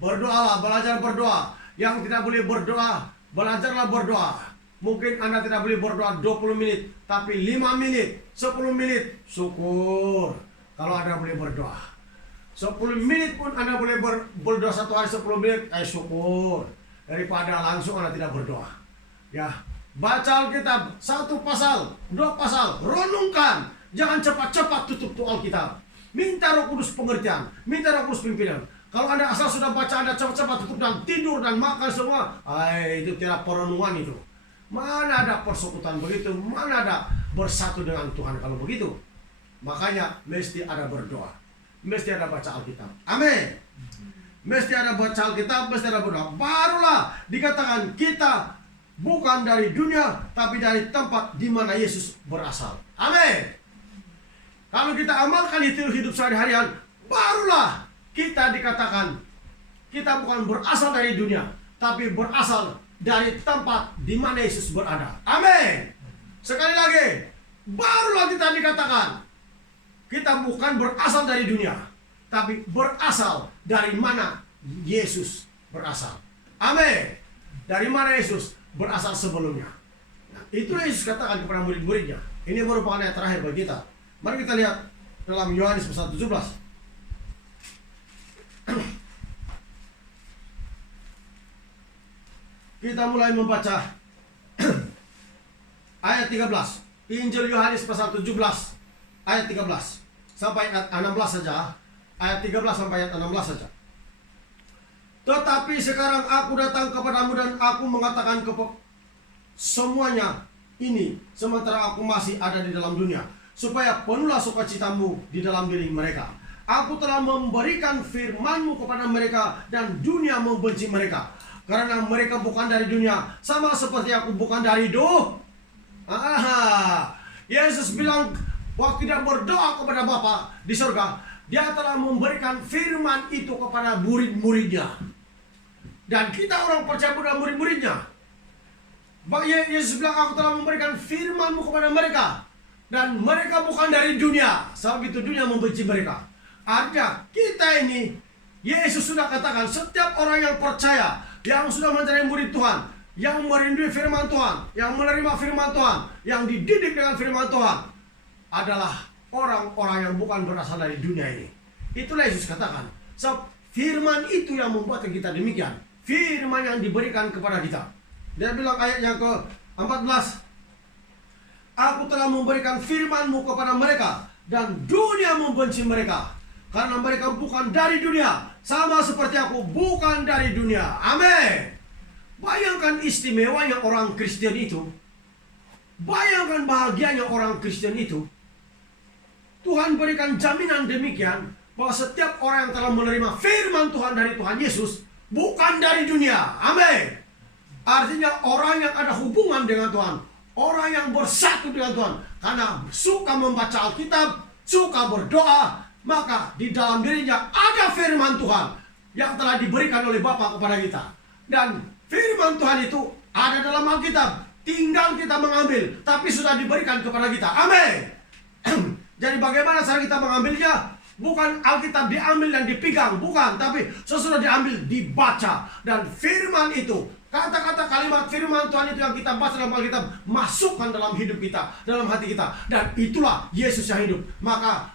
Berdoalah, belajar berdoa. Yang tidak boleh berdoa, belajarlah berdoa. Mungkin Anda tidak boleh berdoa 20 menit, tapi 5 menit, 10 menit, syukur. Kalau Anda boleh berdoa 10 menit pun Anda boleh berdoa 1 hari 10 menit, syukur. Daripada langsung Anda tidak berdoa. Ya, baca Alkitab 1 pasal, 2 pasal, renungkan. Jangan cepat-cepat tutup tuh Alkitab. Minta Roh Kudus pengertian, minta Roh Kudus pimpinan. Kalau Anda asal sudah baca, Anda cepat-cepat tutup dan tidur dan makan semua, itu tidak perenungan itu. Mana ada persekutuan begitu, mana ada bersatu dengan Tuhan kalau begitu. Makanya mesti ada berdoa, mesti ada baca Alkitab. Amin. Mesti ada baca Alkitab, mesti ada berdoa. Barulah dikatakan kita bukan dari dunia, tapi dari tempat di mana Yesus berasal. Amin. Kalau kita amalkan itu hidup sehari-harian, barulah kita dikatakan kita bukan berasal dari dunia, tapi berasal dari tempat di mana Yesus berada. Amin. Sekali lagi, barulah kita dikatakan kita bukan berasal dari dunia, tapi berasal dari mana Yesus berasal. Amin. Dari mana Yesus berasal sebelumnya? Nah, itulah Yesus katakan kepada murid-muridnya. Ini merupakan ayat terakhir bagi kita. Mari kita lihat dalam Yohanes pasal 17. Kita mulai membaca ayat 13. Injil Yohanes pasal 17 ayat 13 sampai ayat 16 saja. Ayat 13 sampai ayat 16 saja. Tetapi sekarang aku datang kepadamu dan aku mengatakan semuanya ini sementara aku masih ada di dalam dunia, supaya penuhlah sukacitamu di dalam diri mereka. Aku telah memberikan firman-Mu kepada mereka dan dunia membenci mereka, karena mereka bukan dari dunia, sama seperti aku bukan dari dunia. Yesus bilang waktu dia berdoa kepada Bapa di surga, dia telah memberikan firman itu kepada murid-muridnya. Dan kita orang percaya pada murid-muridnya. Yesus bilang, aku telah memberikan firman-Mu kepada mereka. Dan mereka bukan dari dunia, sebab itu dunia membenci mereka. Artinya kita ini, Yesus sudah katakan, setiap orang yang percaya, yang sudah menjadi murid Tuhan, yang merindui firman Tuhan, yang menerima firman Tuhan, yang dididik dengan firman Tuhan, adalah orang-orang yang bukan berasal dari dunia ini. Itulah Yesus katakan. So, firman itu yang membuat kita demikian. Firman yang diberikan kepada kita. Dia bilang ayat yang ke-14. Aku telah memberikan firman-Mu kepada mereka dan dunia membenci mereka, karena mereka bukan dari dunia, sama seperti aku bukan dari dunia. Amin. Bayangkan istimewanya orang Kristen itu. Bayangkan bahagianya orang Kristen itu. Tuhan berikan jaminan demikian bahwa setiap orang yang telah menerima firman Tuhan dari Tuhan Yesus bukan dari dunia. Amin. Artinya orang yang ada hubungan dengan Tuhan, orang yang bersatu dengan Tuhan, karena suka membaca Alkitab, suka berdoa, maka di dalam dirinya ada firman Tuhan yang telah diberikan oleh Bapa kepada kita. Dan firman Tuhan itu ada dalam Alkitab, tinggal kita mengambil, tapi sudah diberikan kepada kita. Amin. Jadi bagaimana cara kita mengambilnya? Bukan Alkitab diambil dan dipegang, bukan. Tapi sesudah diambil, dibaca. Dan firman itu, kata-kata kalimat firman Tuhan itu yang kita baca dalam Alkitab, masukkan dalam hidup kita, dalam hati kita. Dan itulah Yesus yang hidup. Maka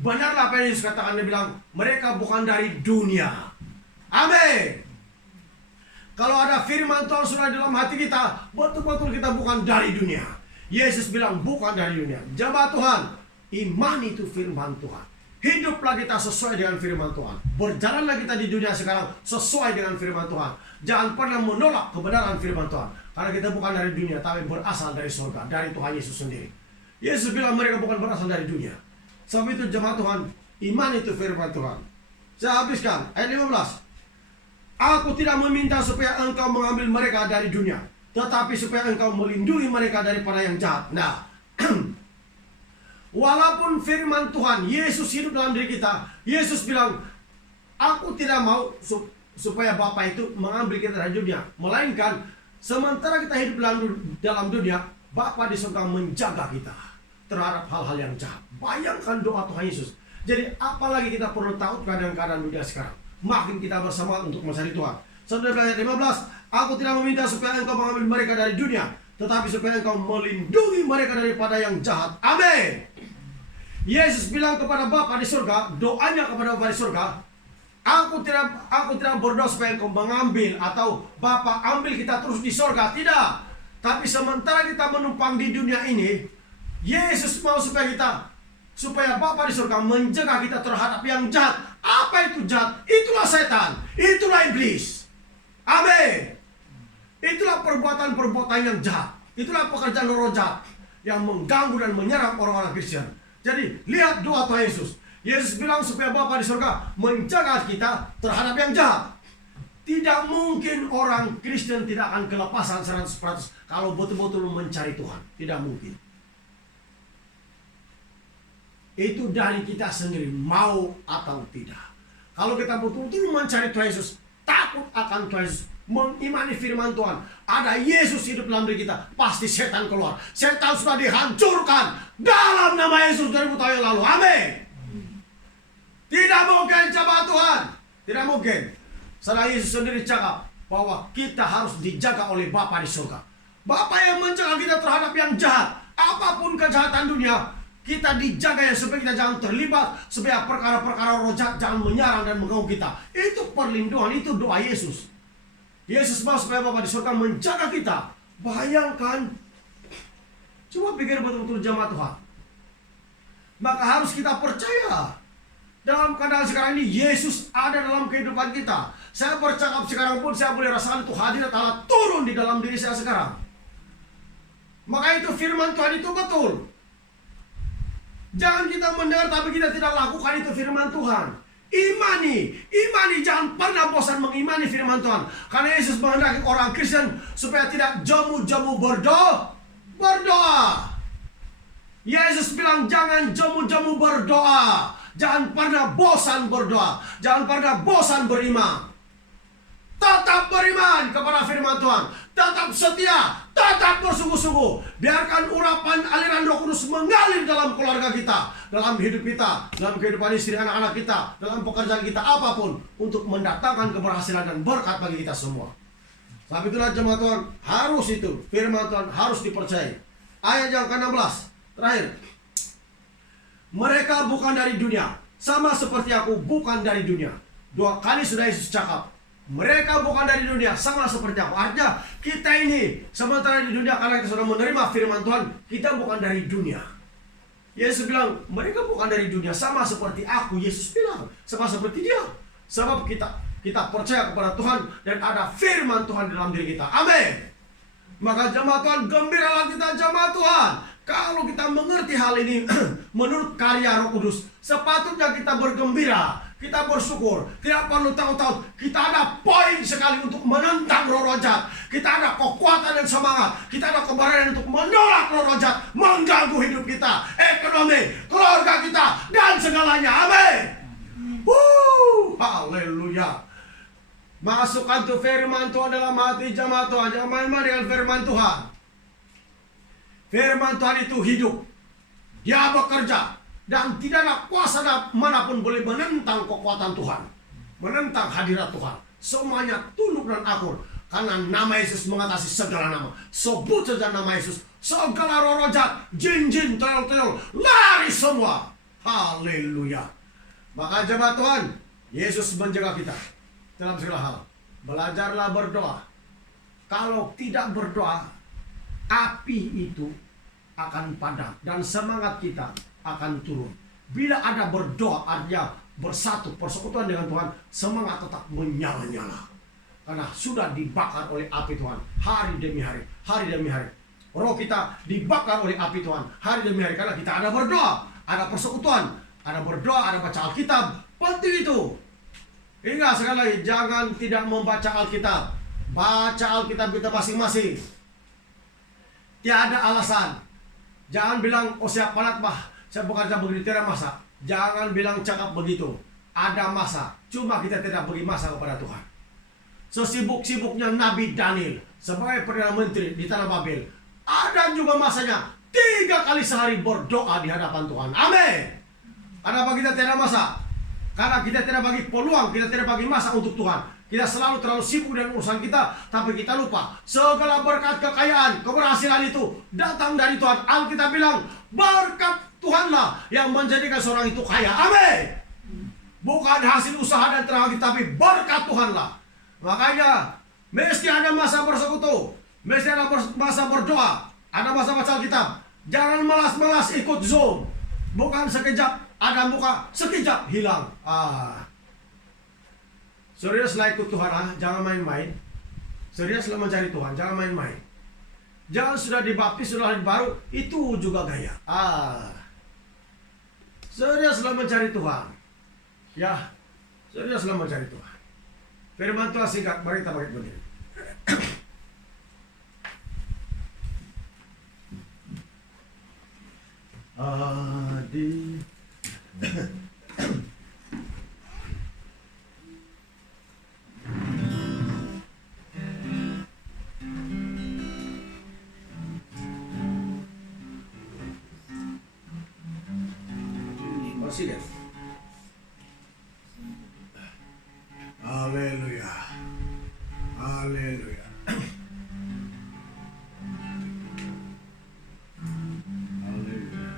benarlah apa yang Yesus katakan. Dia bilang, mereka bukan dari dunia. Amin. Kalau ada firman Tuhan sudah dalam hati kita, betul-betul kita bukan dari dunia. Yesus bilang bukan dari dunia. Jemaat Tuhan, iman itu firman Tuhan. Hiduplah kita sesuai dengan firman Tuhan. Berjalanlah kita di dunia sekarang sesuai dengan firman Tuhan. Jangan pernah menolak kebenaran firman Tuhan. Karena kita bukan dari dunia, tapi berasal dari surga, dari Tuhan Yesus sendiri. Yesus bilang mereka bukan berasal dari dunia. Sebab itu jemaat Tuhan, iman itu firman Tuhan. Saya habiskan ayat 15. Aku tidak meminta supaya engkau mengambil mereka dari dunia, tetapi supaya engkau melindungi mereka daripada yang jahat. Nah, walaupun firman Tuhan, Yesus hidup dalam diri kita, Yesus bilang, aku tidak mau supaya Bapa itu mengambil kita dari dunia. Melainkan, sementara kita hidup dalam dunia, Bapa di surga menjaga kita terhadap hal-hal yang jahat. Bayangkan doa Tuhan Yesus. Jadi, apalagi kita perlu tahu keadaan-keadaan dunia sekarang. Makin kita bersama untuk mencari Tuhan. Saudara ayat 15, aku tidak meminta supaya engkau mengambil mereka dari dunia, tetapi supaya engkau melindungi mereka daripada yang jahat. Amin. Yesus bilang kepada Bapa di surga, doanya kepada Bapa di surga, aku tidak berdoa supaya engkau mengambil atau Bapa ambil kita terus di surga. Tidak. Tapi sementara kita menumpang di dunia ini, Yesus mau supaya Bapa di surga menjaga kita terhadap yang jahat. Apa itu jahat? Itulah setan, itulah iblis. Amin. Itulah perbuatan-perbuatan yang jahat. Itulah pekerjaan roh jahat yang mengganggu dan menyerang orang-orang Kristen. Jadi lihat doa Tuhan Yesus. Yesus bilang supaya Bapa di surga menjaga kita terhadap yang jahat. Tidak mungkin orang Kristen tidak akan kelepasan 100% kalau betul-betul mencari Tuhan. Tidak mungkin. Itu dari kita sendiri, mau atau tidak. Kalau kita betul-betul mencari Tuhan Yesus, takut akan Tuhan Yesus, mengimani firman Tuhan, ada Yesus hidup dalam diri kita, pasti setan keluar. Setan sudah dihancurkan dalam nama Yesus 2000 tahun yang lalu. Amin. Tidak mungkin jemaat Tuhan. Tidak mungkin. Saudara Yesus sendiri cakap bahwa kita harus dijaga oleh Bapa di surga. Bapa yang menjaga kita terhadap yang jahat. Apapun kejahatan dunia, kita dijaga ya supaya kita jangan terlibat, supaya perkara-perkara roh jahat jangan menyerang dan mengganggu kita. Itu perlindungan, itu doa Yesus. Yesus mau supaya Bapa di surga menjaga kita. Bayangkan, coba pikir betul-betul jemaat Tuhan. Maka harus kita percaya. Dalam keadaan sekarang ini, Yesus ada dalam kehidupan kita. Saya bercakap sekarang pun, saya boleh rasakan itu hadirat Allah turun di dalam diri saya sekarang. Maka itu firman Tuhan itu betul. Jangan kita mendengar tapi kita tidak lakukan itu firman Tuhan. Imani, jangan pernah bosan mengimani firman Tuhan. Karena Yesus menghendaki orang Kristen supaya tidak jemu-jemu berdoa. Yesus bilang jangan jemu-jemu berdoa. Jangan pernah bosan berdoa. Jangan pernah bosan beriman. Tetap beriman kepada firman Tuhan. Tetap setia. Tetap bersungguh-sungguh. Biarkan urapan aliran Roh Kudus mengalir dalam keluarga kita, dalam hidup kita, dalam kehidupan istri anak-anak kita, dalam pekerjaan kita, apapun, untuk mendatangkan keberhasilan dan berkat bagi kita semua. Sebab itulah jemaat Tuhan, harus itu firman Tuhan harus dipercayai. Ayat yang ke-16 terakhir. Mereka bukan dari dunia, sama seperti aku bukan dari dunia. 2 kali sudah Yesus cakap. Mereka bukan dari dunia, sama seperti aku. Artinya kita ini sementara di dunia karena kita sudah menerima firman Tuhan, kita bukan dari dunia. Yesus bilang mereka bukan dari dunia, sama seperti aku. Yesus bilang sama seperti dia. Sebab kita percaya kepada Tuhan dan ada firman Tuhan dalam diri kita. Amin. Maka jemaat Tuhan, gembiralah kita jemaat Tuhan. Kalau kita mengerti hal ini menurut karya Roh Kudus, sepatutnya kita bergembira, kita bersyukur. Tidak perlu takut-takut. Kita ada poin sekali untuk menentang roh jahat. Kita ada kekuatan dan semangat. Kita ada keberanian untuk menolak roh jahat, mengganggu hidup kita, ekonomi, keluarga kita, dan segalanya. Amin. Haleluya. Masukkan tuh firman Tuhan dalam hati jemaat Tuhan. Jangan main-main dengan firman Tuhan. Firman Tuhan itu hidup. Dia bekerja. Dan tidak ada kuasa manapun boleh menentang kekuatan Tuhan. Menentang hadirat Tuhan. Semuanya tunduk dan akur. Karena nama Yesus mengatasi segala nama. Sebut saja nama Yesus. Segala roh jahat, jin-jin, toyol-toyol, lari semua. Haleluya. Maka jemaat Tuhan, Yesus menjaga kita dalam segala hal. Belajarlah berdoa. Kalau tidak berdoa, api itu akan padam dan semangat kita akan turun. Bila ada berdoa, artinya bersatu, persekutuan dengan Tuhan, semangat tetap menyala-nyala. Karena sudah dibakar oleh api Tuhan hari demi hari, hari demi hari. Roh kita dibakar oleh api Tuhan hari demi hari karena kita ada berdoa, ada persekutuan, ada berdoa, ada baca Alkitab. Penting itu. Ingat sekali lagi, jangan tidak membaca Alkitab. Baca Alkitab kita masing-masing. Tiada alasan. Jangan bilang, oh siap palat bah, saya bekerja begini, tidak masa. Jangan bilang cakap begitu. Ada masa. Cuma kita tidak beri masa kepada Tuhan. Sesibuk-sibuknya Nabi Daniel sebagai Perdana Menteri di Tanah Babel, ada juga masanya 3 kali sehari berdoa di hadapan Tuhan. Amin. Kenapa kita tidak masa? Karena kita tidak bagi peluang, kita tidak bagi masa untuk Tuhan. Kita selalu terlalu sibuk dengan urusan kita, tapi kita lupa segala berkat, kekayaan, keberhasilan itu datang dari Tuhan. Alkitab bilang berkat Tuhanlah yang menjadikan seorang itu kaya. Amin. Bukan hasil usaha dan tenaga kita, tapi berkat Tuhanlah. Makanya mesti ada masa bersekutu, mesti ada masa berdoa, ada masa baca Alkitab. Jangan malas-malas ikut Zoom. Bukan sekejap ada muka, sekejap hilang. Seriuslah ikut Tuhan, jangan main-main. Seriuslah mencari Tuhan, jangan main-main. Jangan sudah dibaptis, sudah lahir baru, itu juga gaya. Seriuslah mencari Tuhan. Ya, seriuslah mencari Tuhan. Firman Tuhan singkat, mari kita bagi begini. Masih kan? Haleluya. Haleluya. Haleluya. Haleluya.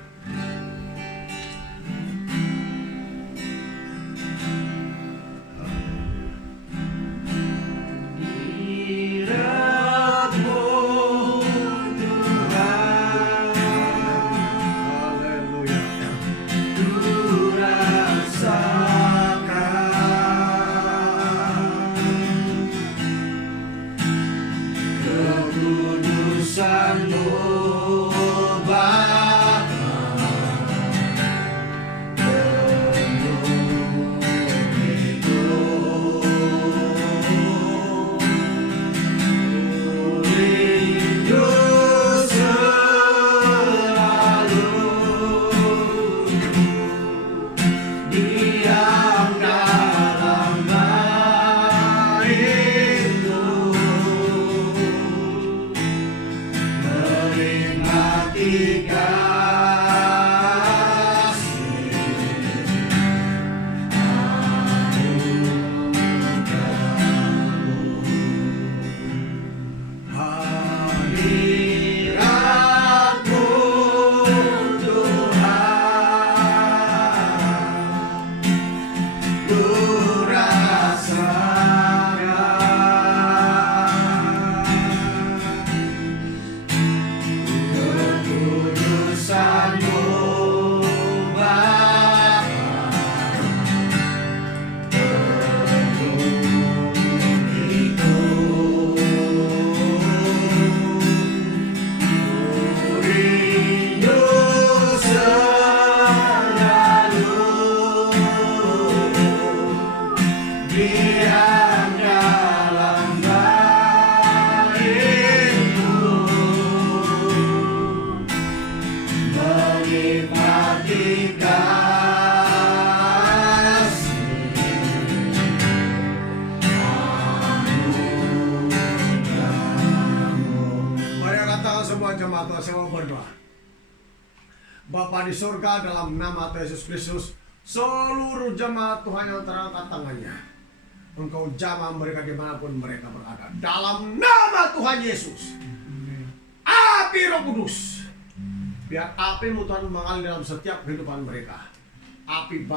Diam dalam baitmu, menikmati kasih anugerah-Mu. Hadirat-Mu Tuhan, ku rasakan kekudusan-Mu Bapa, penuhiku, ku rindu selalu diam dalam baitmu, menikmati kasih anugerah-Mu. Mari katakan semua jemaat Tuhan, saya mau berdoa. Bapa di surga, dalam nama Tuhan Yesus Kristus, seluruh jemaat Tuhan yang terangkat tangannya, Engkau jamah mereka dimanapun mereka berada. Dalam nama Tuhan Yesus, api Roh Kudus, biar api-Mu Tuhan mengalir dalam setiap kehidupan mereka. Api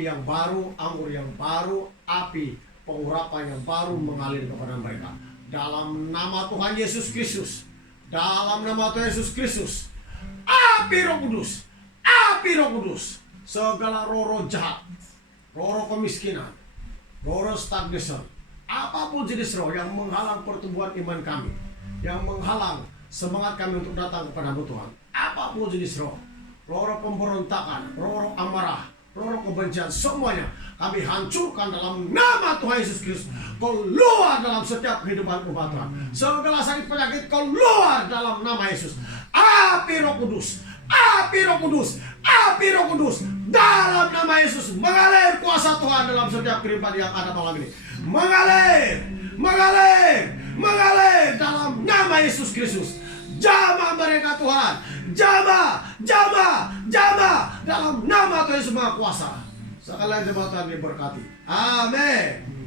yang baru, anggur yang baru, api pengurapan yang baru mengalir kepada mereka. Dalam nama Tuhan Yesus Kristus, dalam nama Tuhan Yesus Kristus, api Roh Kudus, api Roh Kudus, segala roh-roh jahat, roh-roh kemiskinan, roh-roh stagnation, apapun jenis roh yang menghalang pertumbuhan iman kami, yang menghalang semangat kami untuk datang kepada-Mu Tuhan, apapun jenis roh, roh-roh pemberontakan, roh-roh amarah, roh-roh kebencian, semuanya kami hancurkan dalam nama Tuhan Yesus Kristus. Keluar dalam setiap kehidupan umat Tuhan. Segala sakit penyakit keluar dalam nama Yesus. Api Roh Kudus, api Roh Kudus, api Roh Kudus, dalam nama Yesus mengalir kuasa Tuhan dalam setiap kehidupan yang ada malam ini. Mengalir, mengalir, mengalir dalam nama Yesus Kristus. Jamah mereka Tuhan, jamah, jamah, jamah dalam nama Tuhan Yesus Maha Kuasa. Sekalian jemaat Tuhan diberkati. Amin.